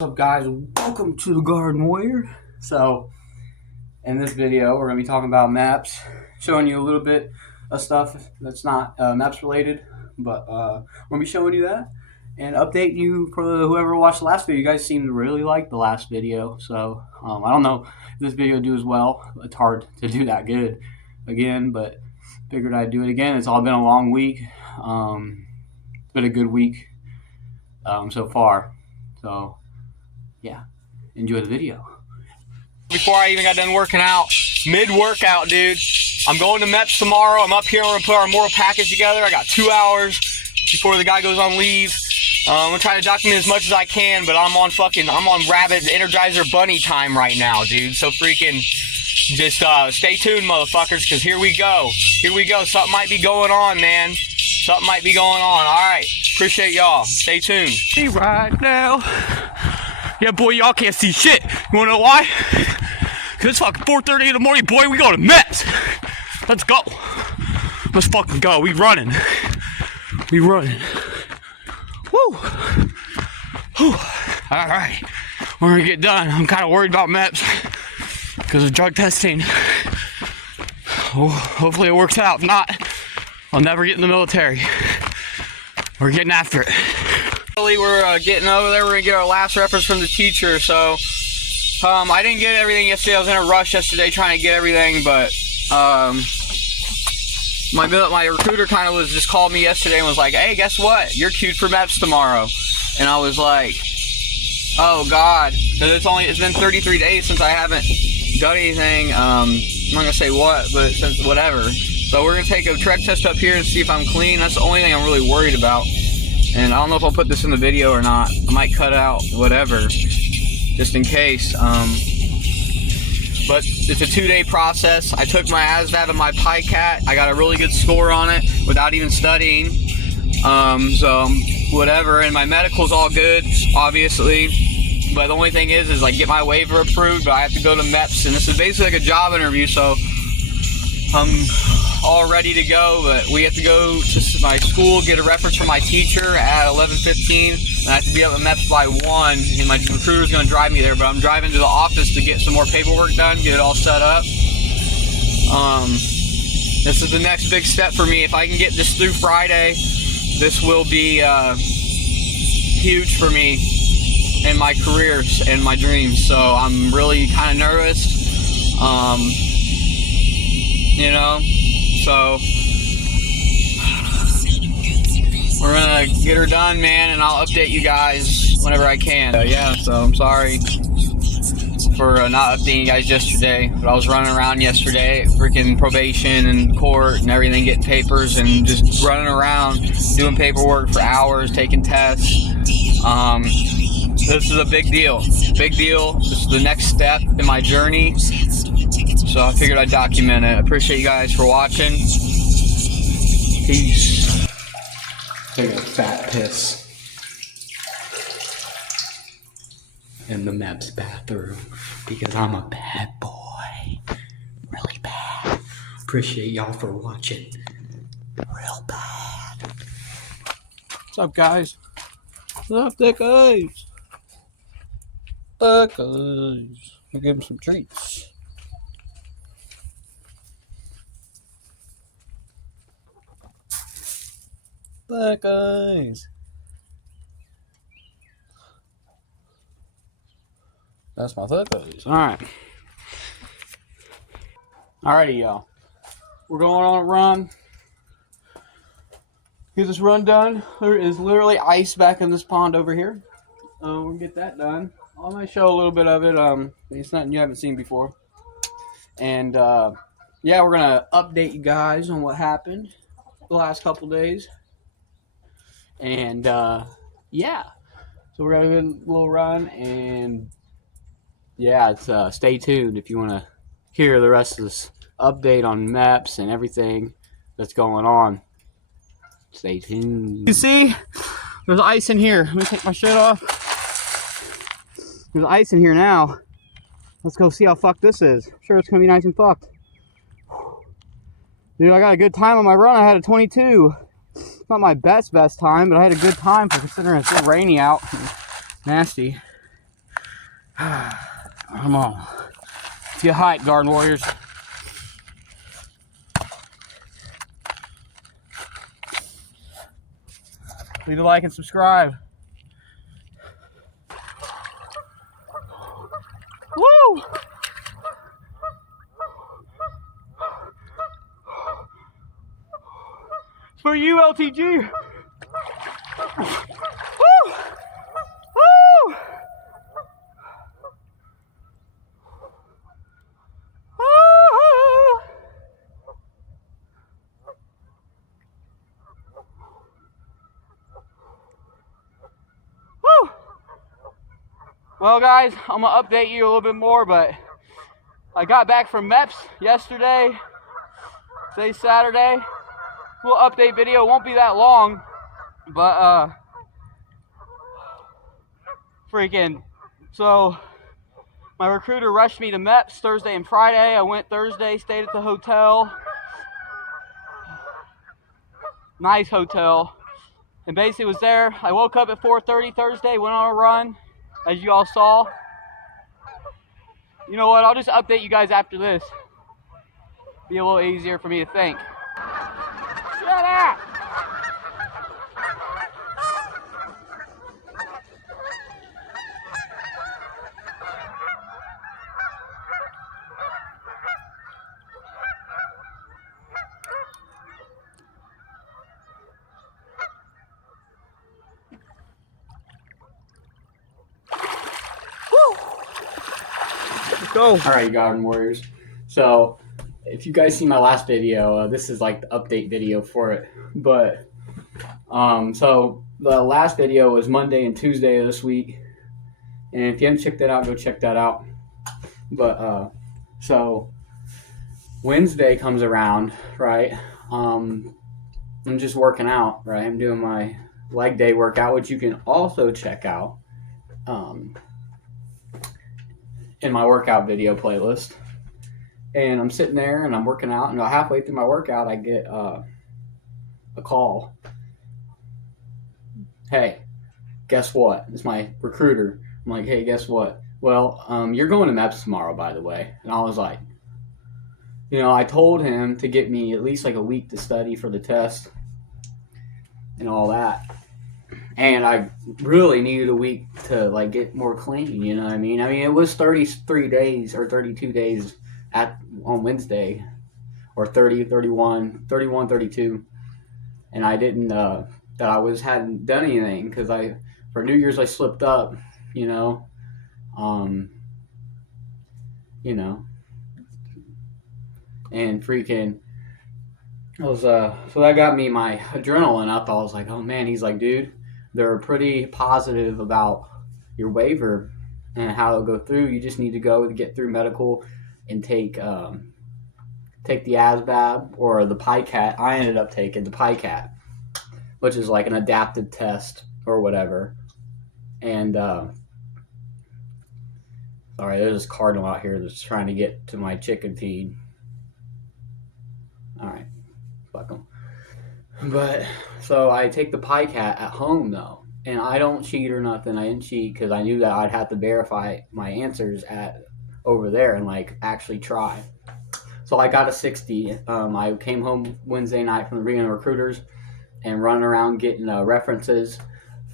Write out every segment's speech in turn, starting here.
What's up, guys? Welcome to the Garden Warrior. So in this video we're going to be talking about MEPS, showing you a little bit of stuff that's not MEPS related, but we're going to be showing you that and update you for whoever watched the last video. You guys seem to really like the last video, so I don't know if this video will do as well. It's hard to do that good again, but figured I'd do it again. It's all been a long week. It's been a good week so far, so yeah, enjoy the video. Before I even got done working out, mid-workout, dude, I'm going to MEPS tomorrow. I'm up here. We're going to put our moral package together. I got 2 hours before the guy goes on leave. I'm going to try to document as much as I can, but I'm on rabbit Energizer Bunny time right now, dude. So freaking just stay tuned, motherfuckers, because here we go. Here we go. Something might be going on, man. Something might be going on. All right. Appreciate y'all. Stay tuned. Right now. Yeah, boy, y'all can't see shit. You wanna know why? Cause it's fucking 4:30 in the morning, boy. We go to MEPS. Let's go. Let's fucking go. We running. We running. Woo. Whew. All right. We're gonna get done. I'm kind of worried about MEPS because of drug testing. Oh, hopefully it works out. If not, I'll never get in the military. We're getting after it. We're getting over there. We're gonna get our last reference from the teacher. So I didn't get everything yesterday. I was in a rush yesterday trying to get everything, but my recruiter kind of was just called me yesterday and was like, hey, guess what, you're queued for MEPS tomorrow. And I was like, oh god, because it's been 33 days since I haven't done anything. I'm not gonna say what, but since whatever. So we're gonna take a trek test up here and see if I'm clean. That's the only thing I'm really worried about. And I don't know if I'll put this in the video or not. I might cut out whatever, just in case. But it's a 2-day process. I took my ASVAB and my PICAT. I got a really good score on it without even studying. So whatever. And my medical's all good, obviously. But the only thing is like get my waiver approved. But I have to go to MEPS, and this is basically like a job interview. So I'm all ready to go, but we have to go to my school, get a reference from my teacher at 11:15, and I have to be up at MEPS by 1, and my recruiter's going to drive me there, but I'm driving to the office to get some more paperwork done, get it all set up. This is the next big step for me. If I can get this through Friday, this will be huge for me in my career and my dreams, so I'm really kind of nervous, you know. So we're gonna get her done, man, and I'll update you guys whenever I can. Yeah, so I'm sorry for not updating you guys yesterday, but I was running around yesterday, freaking probation and court and everything, getting papers and just running around doing paperwork for hours, taking tests. This is a big deal. Big deal. This is the next step in my journey. So I figured I'd document it. I appreciate you guys for watching. Peace. Take a fat piss in the MEPS bathroom because I'm a bad boy. Really bad. Appreciate y'all for watching. Real bad. What's up, guys? What's up, that guys? Guys. I'll give them some treats. That guys. That's my third guys. Alright. Alrighty, y'all. We're going on a run. Get this run done. There is literally ice back in this pond over here. We're gonna get that done. I might show a little bit of it. It's nothing you haven't seen before. And yeah, we're gonna update you guys on what happened the last couple days. And yeah, so we're gonna get a little run, and yeah, it's stay tuned if you want to hear the rest of this update on MEPS and everything that's going on. Stay tuned. You see, there's ice in here. Let me take my shirt off. There's ice in here now. Let's go see how fucked this is. I'm sure it's gonna be nice and fucked. Dude, I got a good time on my run. I had a 22. It's not my best time, but I had a good time for considering it's so rainy out. Nasty. Come on. Let's get hyped, Garden Warriors. Leave a like and subscribe. Woo! It's for you, LTG. Woo! Woo! Woo! Woo! Well, guys, I'm gonna update you a little bit more, but I got back from MEPS yesterday. Today's Saturday. Little update video, won't be that long, but freaking, so my recruiter rushed me to MEPS Thursday and Friday. I went Thursday, stayed at the hotel. Nice hotel. And basically was there. I woke up at 4:30 Thursday, went on a run, as you all saw. You know what, I'll just update you guys after this. Be a little easier for me to think. Shut up! Go. All right, Garden Warriors. So, if you guys see my last video, this is like the update video for it. But, so the last video was Monday and Tuesday of this week. And if you haven't checked that out, go check that out. But, so Wednesday comes around, right? I'm just working out, right? I'm doing my leg day workout, which you can also check out. In my workout video playlist, and I'm sitting there and I'm working out, and halfway through my workout I get a call. Hey, guess what? It's my recruiter. I'm like, hey, guess what? Well, you're going to MEPS tomorrow, by the way. And I was like, I told him to get me at least like a week to study for the test and all that. And I really needed a week to like get more clean, you know what I mean? I mean, it was 33 days or 32 days on Wednesday, or 30, 31, 31, 32. And I didn't, hadn't done anything because for New Year's I slipped up, and freaking, I was, so that got me my adrenaline up. I was like, oh man, he's like, dude, they're pretty positive about your waiver and how it'll go through. You just need to go to get through medical and take the ASVAB or the PICAT. I ended up taking the PICAT, which is like an adapted test or whatever. And sorry, there's this cardinal out here that's trying to get to my chicken feed. All right, fuck them. But so I take the PICAT at home though, and I don't cheat or nothing. I didn't cheat because I knew that I'd have to verify my answers over there and like actually try. So I got a 60. I came home Wednesday night from the Reno recruiters and running around getting references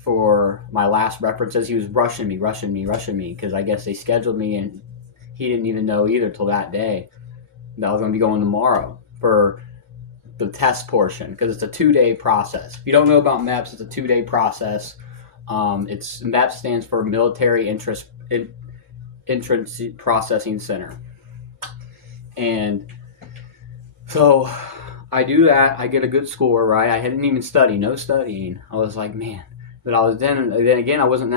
for my last references. He was rushing me because I guess they scheduled me and he didn't even know either till that day that I was going to be going tomorrow for the test portion, because it's a 2-day process. If you don't know about MEPS, it's a 2-day process. MEPS stands for Military Entrance Processing Center. And so I do that. I get a good score, right? I hadn't even studied, no studying. I was like, man. But I was then again, I wasn't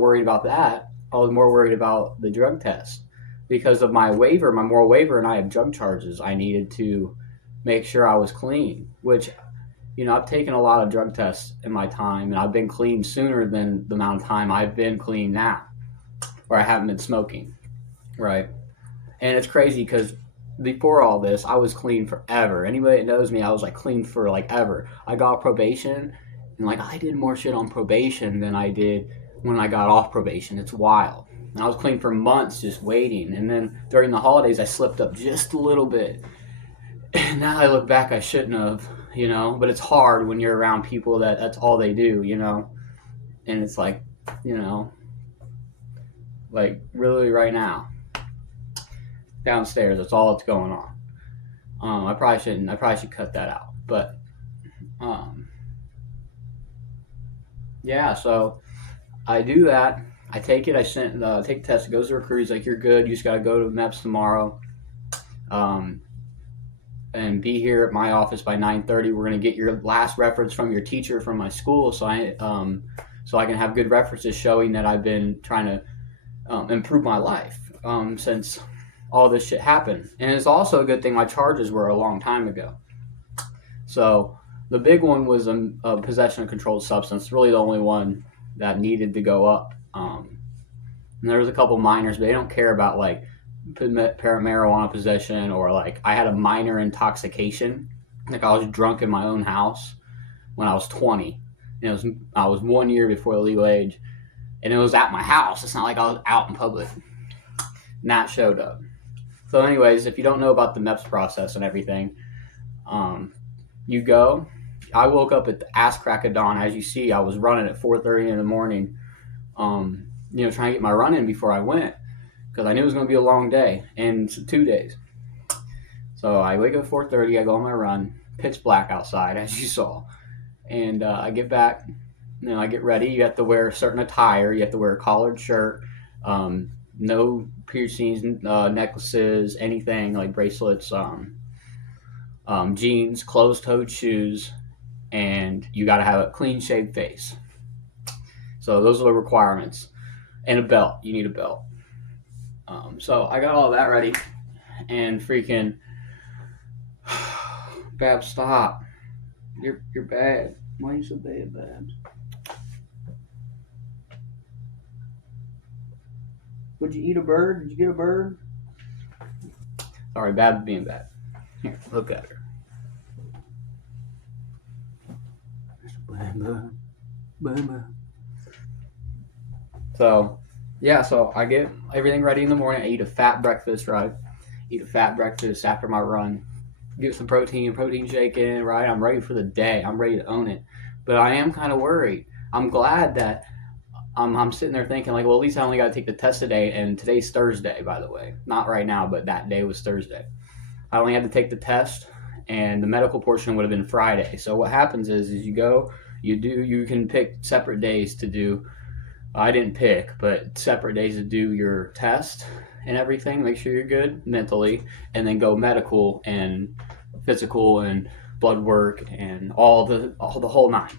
worried about that. I was more worried about the drug test because of my waiver, my moral waiver, and I have drug charges. I needed to make sure I was clean, which, I've taken a lot of drug tests in my time, and I've been clean sooner than the amount of time I've been clean now, or I haven't been smoking, right? And it's crazy because before all this, I was clean forever. Anybody that knows me, I was like clean for like ever. I got probation, and like I did more shit on probation than I did when I got off probation. It's wild. And I was clean for months just waiting. And then during the holidays, I slipped up just a little bit. And now I look back, I shouldn't have, you know. But it's hard when you're around people that's all they do, you know. And it's like, you know, like really right now, downstairs, that's all that's going on. I probably shouldn't. I probably should cut that out. But um, yeah, so I do that. I take it. I sent take the test. It goes to recruiters like you're good. You just got to go to MEPS tomorrow, um, and be here at my office by 9:30. We're gonna get your last reference from your teacher from my school, so I can have good references showing that I've been trying to improve my life since all this shit happened. And it's also a good thing my charges were a long time ago. So the big one was a possession of controlled substance. Really, the only one that needed to go up. And there was a couple minors, but they don't care about like marijuana possession or like I had a minor intoxication. Like I was drunk in my own house when I was 20. And I was 1 year before the legal age, and it was at my house. It's not like I was out in public. And that showed up. So, anyways, if you don't know about the MEPS process and everything, you go. I woke up at the ass crack of dawn. As you see, I was running at 4:30 in the morning. Trying to get my run in before I went because I knew it was going to be a long day and 2 days. So I wake up at 4:30. I go on my run. Pitch black outside, as you saw, and I get back. I get ready. You have to wear a certain attire. You have to wear a collared shirt. No piercings, necklaces, anything like bracelets, jeans, closed-toed shoes, and you got to have a clean-shaved face. So those are the requirements. And a belt. You need a belt. So I got all that ready, and freaking, Babs, stop. You're bad. Why are you so bad, Babs? Would you eat a bird? Did you get a bird? Sorry, Babs being bad. Here, look at her. So, yeah, so I get everything ready in the morning. I eat a fat breakfast, right? Eat a fat breakfast after my run. Get some protein shake in, right? I'm ready for the day. I'm ready to own it. But I am kind of worried. I'm glad that I'm sitting there thinking, like, well, at least I only got to take the test today. And today's Thursday, by the way. Not right now, but that day was Thursday. I only had to take the test, and the medical portion would have been Friday. So what happens is you go, you can pick separate days to do. I didn't pick, but separate days to do your test and everything. Make sure you're good mentally, and then go medical and physical and blood work and all the whole nine.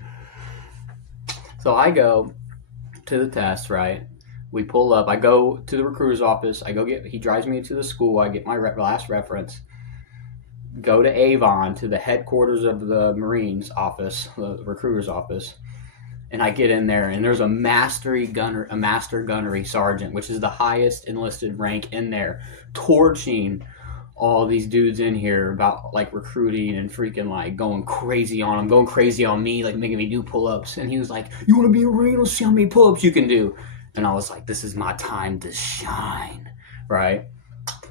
So I go to the test, right? We pull up. I go to the recruiter's office. He drives me to the school. I get my last reference. Go to Avon, to the headquarters of the Marines office, the recruiter's office. And I get in there, and there's a master gunnery sergeant, which is the highest enlisted rank in there, torching all these dudes in here about like recruiting and freaking like going crazy on them, going crazy on me, like making me do pull-ups. And he was like, "You want to be a Marine? Let's see how many pull-ups you can do." And I was like, "This is my time to shine," right?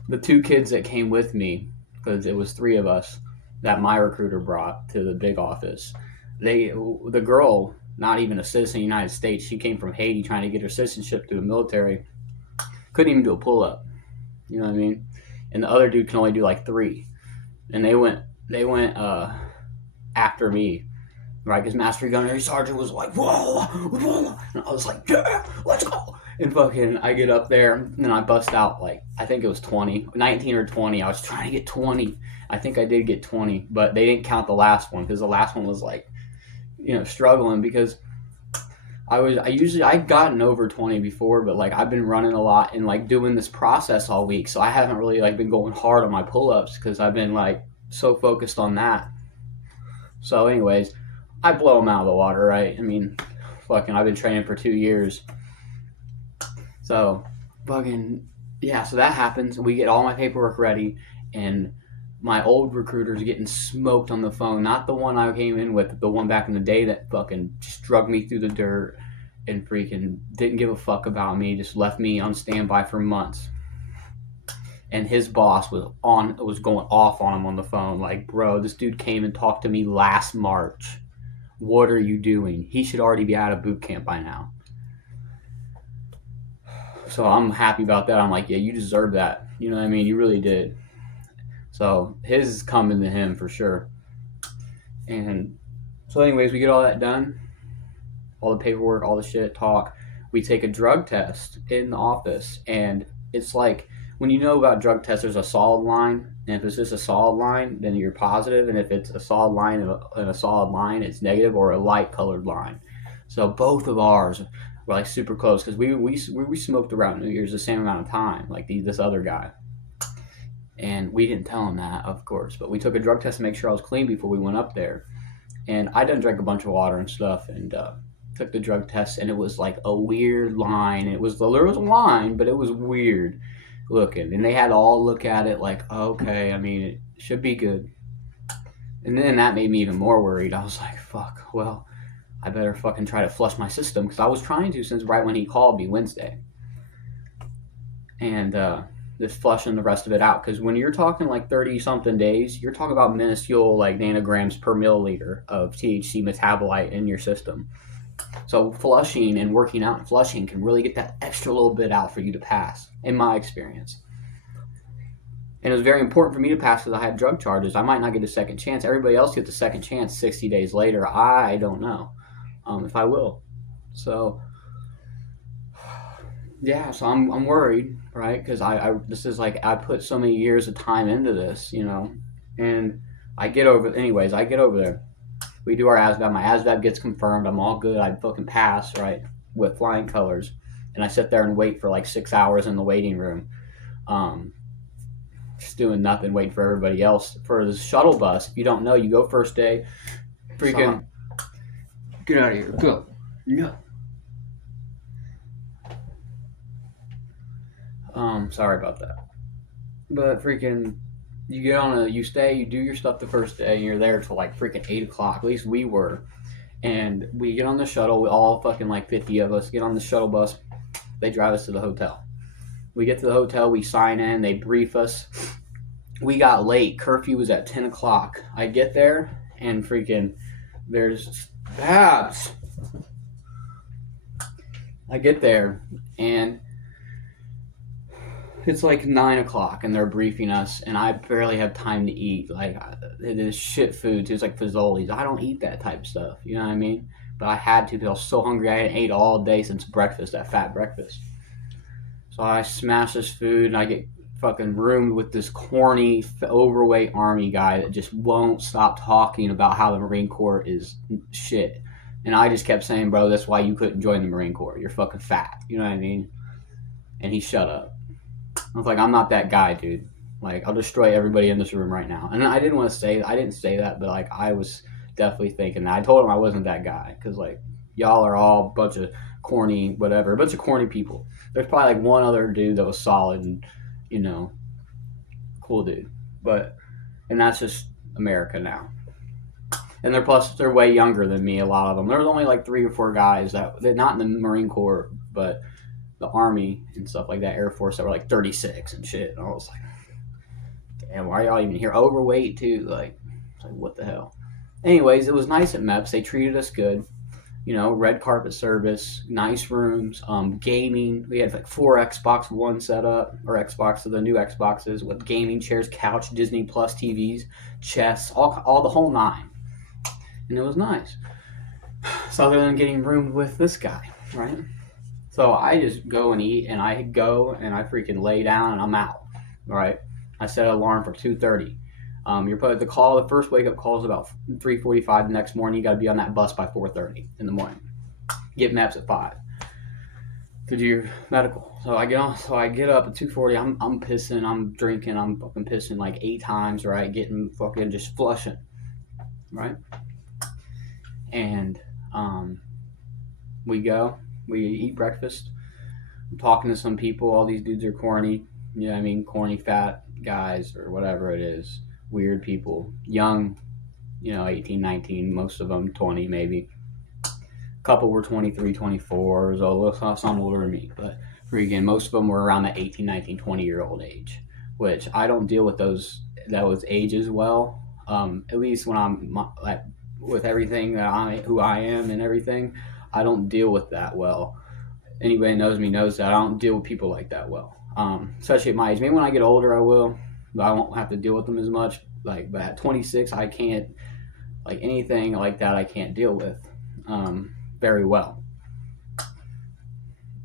The two kids that came with me, because it was three of us that my recruiter brought to the big office. The girl, not even a citizen of the United States, she came from Haiti trying to get her citizenship through the military, couldn't even do a pull-up. You know what I mean? And the other dude can only do like 3. And they went after me, right? Because Master Gunnery Sergeant was like, whoa, whoa. And I was like, yeah, let's go. And fucking, I get up there, and I bust out like, I think it was 20, 19 or 20. I was trying to get 20. I think I did get 20, but they didn't count the last one because the last one was like, struggling because I've gotten over 20 before, but like I've been running a lot and like doing this process all week, so I haven't really like been going hard on my pull-ups because I've been like so focused on that. So anyways, I blow them out of the water, right? I mean, fucking, I've been training for 2 years. So fucking, yeah, so that happens. We get all my paperwork ready, and my old recruiter's getting smoked on the phone. Not the one I came in with, the one back in the day that fucking just dragged me through the dirt and freaking didn't give a fuck about me, just left me on standby for months. And his boss was going off on him on the phone, like, bro, this dude came and talked to me last March. What are you doing? He should already be out of boot camp by now. So I'm happy about that. I'm like, yeah, you deserve that. You know what I mean? You really did. So his is coming to him for sure. And so anyways, we get all that done. All the paperwork, all the shit, talk. We take a drug test in the office. And it's like, when you know about drug tests, there's a solid line. And if it's just a solid line, then you're positive. And if it's a solid line and a solid line, it's negative, or a light colored line. So both of ours were like super close, because we smoked around New Year's the same amount of time, like this other guy. And we didn't tell him that, of course. But we took a drug test to make sure I was clean before we went up there. And I done drank a bunch of water and stuff, and took the drug test, and it was like a weird line. There was a line, but it was weird looking. And they had to all look at it like, okay, I mean, it should be good. And then that made me even more worried. I was like, fuck, well, I better fucking try to flush my system, because I was trying to since right when he called me Wednesday. And just flushing the rest of it out, because when you're talking like 30 something days, you're talking about minuscule like nanograms per milliliter of THC metabolite in your system. So flushing and working out and flushing can really get that extra little bit out for you to pass, in my experience. And it was very important for me to pass, because I had drug charges. I might not get a second chance. Everybody else gets a second chance 60 days later. I don't know if I will. So yeah, so I'm worried, right? Because this is like, I put so many years of time into this, you know. And I get over there. We do our ASVAB. My ASVAB gets confirmed. I'm all good. I fucking pass, right, with flying colors. And I sit there and wait for like 6 hours in the waiting room, just doing nothing, waiting for everybody else. For the shuttle bus, if you don't know, you go first day, freaking get out of here, go, no. Sorry about that. But freaking, you stay, you do your stuff the first day, and you're there till like freaking 8 o'clock. At least we were. And we get on the shuttle. We all fucking like 50 of us get on the shuttle bus. They drive us to the hotel. We get to the hotel. We sign in. They brief us. We got late. Curfew was at 10 o'clock. I get there, and freaking, there's Babs. I get there, and it's like 9 o'clock, and they're briefing us, and I barely have time to eat. Like, it is shit food. It's like Fazoli's. I don't eat that type of stuff. You know what I mean? But I had to, because I was so hungry. I hadn't ate all day since breakfast, that fat breakfast. So I smash this food, and I get fucking roomed with this corny, overweight Army guy that just won't stop talking about how the Marine Corps is shit. And I just kept saying, bro, that's why you couldn't join the Marine Corps. You're fucking fat. You know what I mean? And he shut up. I was like, I'm not that guy, dude. Like, I'll destroy everybody in this room right now. And I didn't say that, but like, I was definitely thinking that. I told him I wasn't that guy, because like, y'all are all a bunch of corny, whatever, a bunch of corny people. There's probably like one other dude that was solid and, you know, cool dude. And that's just America now. And they're way younger than me, a lot of them. There was only like 3 or 4 guys that not in the Marine Corps, but the Army and stuff like that, Air Force, that were like 36 and shit. And I was like, damn, why are y'all even here? Overweight too. Like, it's like, what the hell? Anyways, it was nice at MEPS. They treated us good. You know, red carpet service, nice rooms, gaming. We had like 4 Xbox One set up, or the new Xboxes, with gaming chairs, couch, Disney Plus TVs, chess, all the whole nine. And it was nice. So other than getting roomed with this guy, right? So I just go and eat, and I freaking lay down, and I'm out, right? I set an alarm for 2:30. You're put the call. The first wake up call is about 3:45 the next morning. You got to be on that bus by 4:30 in the morning. Get MEPS at 5 to do your medical. So I get up at 2:40. I'm pissing. I'm drinking. I'm fucking pissing like 8 times, right? Getting fucking just flushing, right? And we eat breakfast. I'm talking to some people. All these dudes are corny. You know what I mean? Corny fat guys or whatever it is. Weird people. Young, 18, 19, most of them 20 maybe. couple were 23, 24, so some older than me, but freaking most of them were around the 18, 19, 20-year-old age, which I don't deal with those ages well. At least when I'm like with everything who I am and everything, I don't deal with that well. Anybody who knows me knows that I don't deal with people like that well. Especially at my age. Maybe when I get older, I will, but I won't have to deal with them as much. But at 26, I can't anything like that. I can't deal with very well.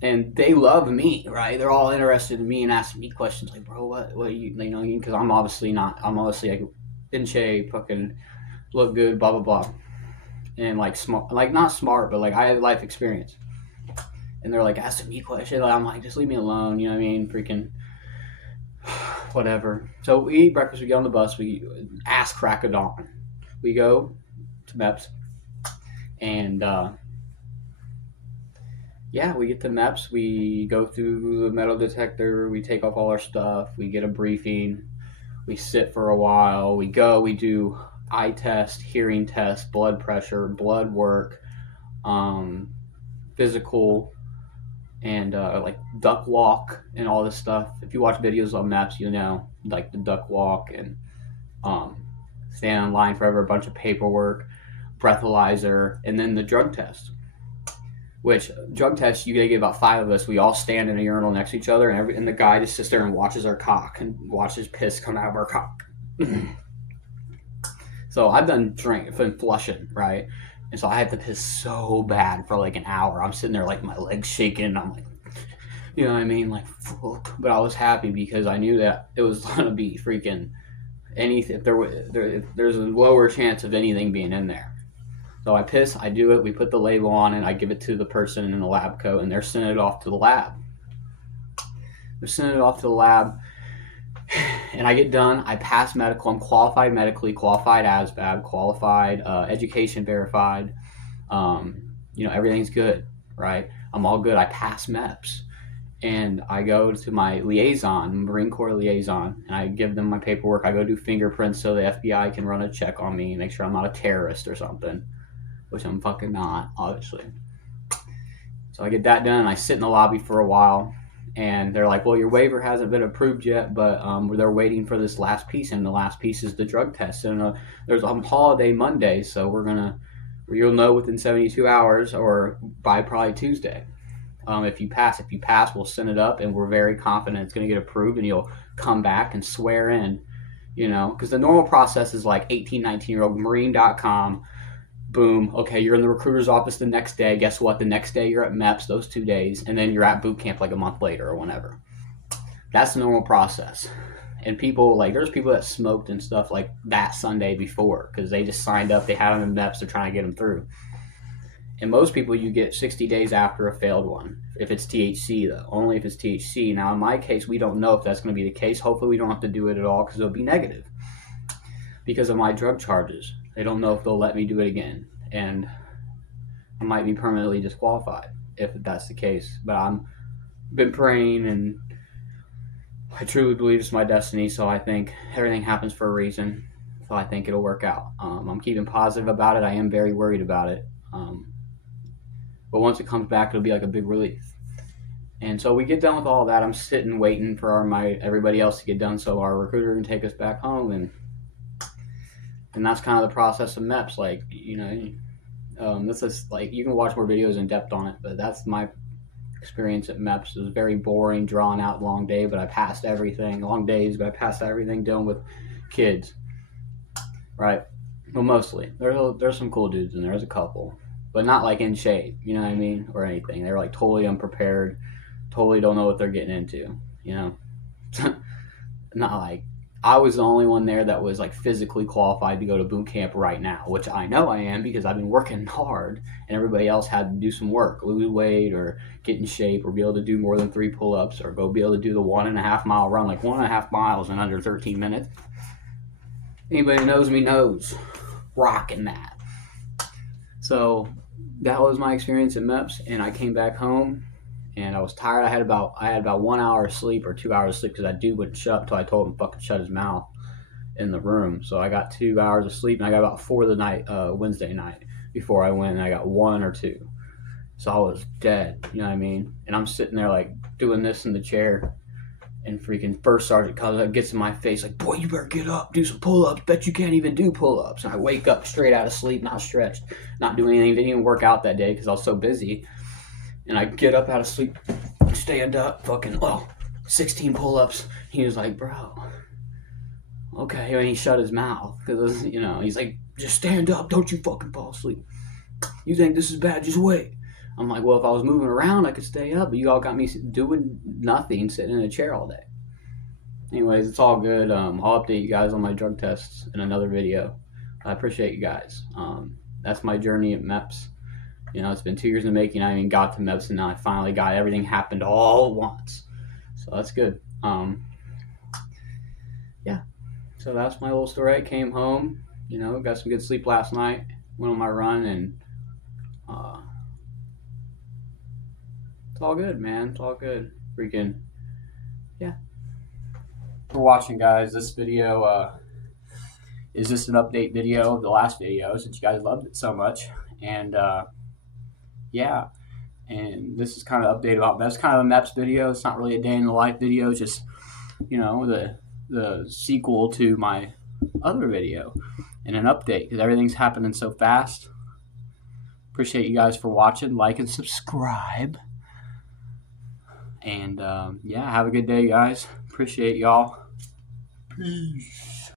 And they love me, right? They're all interested in me and asking me questions like, "Bro, what you know?" Because I'm obviously not. I'm obviously like in shape, fucking look good, blah blah blah, and like smart, like not smart, but like I have life experience. And they're like asking me questions. I'm like, just leave me alone. You know what I mean? Freaking whatever. So we eat breakfast. We get on the bus. We ass crack of dawn. We go to MEPS, and yeah, we get to MEPS. We go through the metal detector. We take off all our stuff. We get a briefing. We sit for a while. We go. We do eye test, hearing test, blood pressure, blood work, physical, and like duck walk and all this stuff. If you watch videos on MEPS, you know, like the duck walk and stand in line forever, a bunch of paperwork, breathalyzer, and then the drug test. Which drug test, you gotta get about 5 of us. We all stand in a urinal next to each other, and the guy just sits there and watches our cock and watches piss come out of our cock. So I've been flushing, right? And so I had to piss so bad for like an hour. I'm sitting there like my legs shaking, and I'm like, you know what I mean, like, but I was happy because I knew that it was gonna be freaking anything. If there's a lower chance of anything being in there. So I piss, I do it, we put the label on it, I give it to the person in the lab coat, and they're sending it off to the lab. They're sending it off to the lab, and I get done, I pass medical, I'm qualified medically, qualified ASVAB, qualified, education verified, you know, everything's good, right? I'm all good, I pass MEPS. And I go to my liaison, Marine Corps liaison, and I give them my paperwork. I go do fingerprints so the FBI can run a check on me and make sure I'm not a terrorist or something, which I'm fucking not, obviously. So I get that done, and I sit in the lobby for a while, and they're like, well, your waiver hasn't been approved yet, but they're waiting for this last piece, and the last piece is the drug test. And there's a holiday Monday, so you'll know within 72 hours or by probably Tuesday. If you pass, we'll send it up, and we're very confident it's going to get approved, and you'll come back and swear in, you know, because the normal process is like 18, 19-year-old Marine.com, boom, okay, you're in the recruiter's office the next day. Guess what? The next day you're at MEPS, those 2 days, and then you're at boot camp like a month later or whenever. That's the normal process. And people, like, there's people that smoked and stuff like that Sunday before because they just signed up, they had them in MEPS, they're trying to get them through. And most people you get 60 days after a failed one. If it's THC, though. Only if it's THC. Now, in my case, we don't know if that's going to be the case. Hopefully, we don't have to do it at all because it'll be negative. Because of my drug charges. They don't know if they'll let me do it again. And I might be permanently disqualified if that's the case. But I've been praying, and I truly believe it's my destiny. So I think everything happens for a reason. So I think it'll work out. I'm keeping positive about it. I am very worried about it. But once it comes back, it'll be like a big relief. And so we get done with all that. I'm sitting waiting for everybody else to get done so our recruiter can take us back home. And that's kind of the process of MEPS. Like, you know, this is like, you can watch more videos in depth on it, but that's my experience at MEPS. It was very boring, drawn out, long day, but I passed everything. Long days, but I passed everything dealing with kids. Right? Well, mostly. There's some cool dudes in there. There's a couple. But not like in shape, you know what I mean, or anything. They're like totally unprepared, totally don't know what they're getting into, you know. Not like I was the only one there that was like physically qualified to go to boot camp right now, which I know I am because I've been working hard, and everybody else had to do some work, lose weight or get in shape or be able to do more than 3 pull-ups or be able to do the 1.5 mile run, like 1.5 miles in under 13 minutes. Anybody who knows me knows, rocking that. So that was my experience at MEPS, and I came back home, and I was tired. I had about 1 hour of sleep or 2 hours of sleep because that dude wouldn't shut up until I told him to fucking shut his mouth in the room. So I got 2 hours of sleep, and I got about 4 the night Wednesday night before I went, and I got 1 or 2. So I was dead, you know what I mean? And I'm sitting there like doing this in the chair, and freaking first sergeant comes up, gets in my face like, boy, you better get up, do some pull-ups. Bet you can't even do pull-ups. And I wake up straight out of sleep, not stretched, not doing anything. Didn't even work out that day because I was so busy. And I get up out of sleep, stand up, fucking 16 pull-ups. He was like, bro, okay. And he shut his mouth because, you know, he's like, just stand up, don't you fucking fall asleep. You think this is bad, just wait. I'm like, well, if I was moving around, I could stay up, but you all got me doing nothing, sitting in a chair all day. Anyways, it's all good. I'll update you guys on my drug tests in another video. I appreciate you guys. That's my journey at MEPS. You know, it's been 2 years in the making. I even got to MEPS, and now I finally got it. Everything happened all at once. So that's good. Yeah. So that's my little story. I came home, you know, got some good sleep last night, went on my run, and it's all good, man. It's all good. Freaking, yeah. For watching, guys. This video is just an update video of the last video since you guys loved it so much. And yeah, and this is kind of update about MEPS. Kind of a MEPS video. It's not really a day in the life video. It's just, you know, the sequel to my other video and an update because everything's happening so fast. Appreciate you guys for watching. Like and subscribe. And yeah, have a good day, guys. Appreciate y'all. Peace.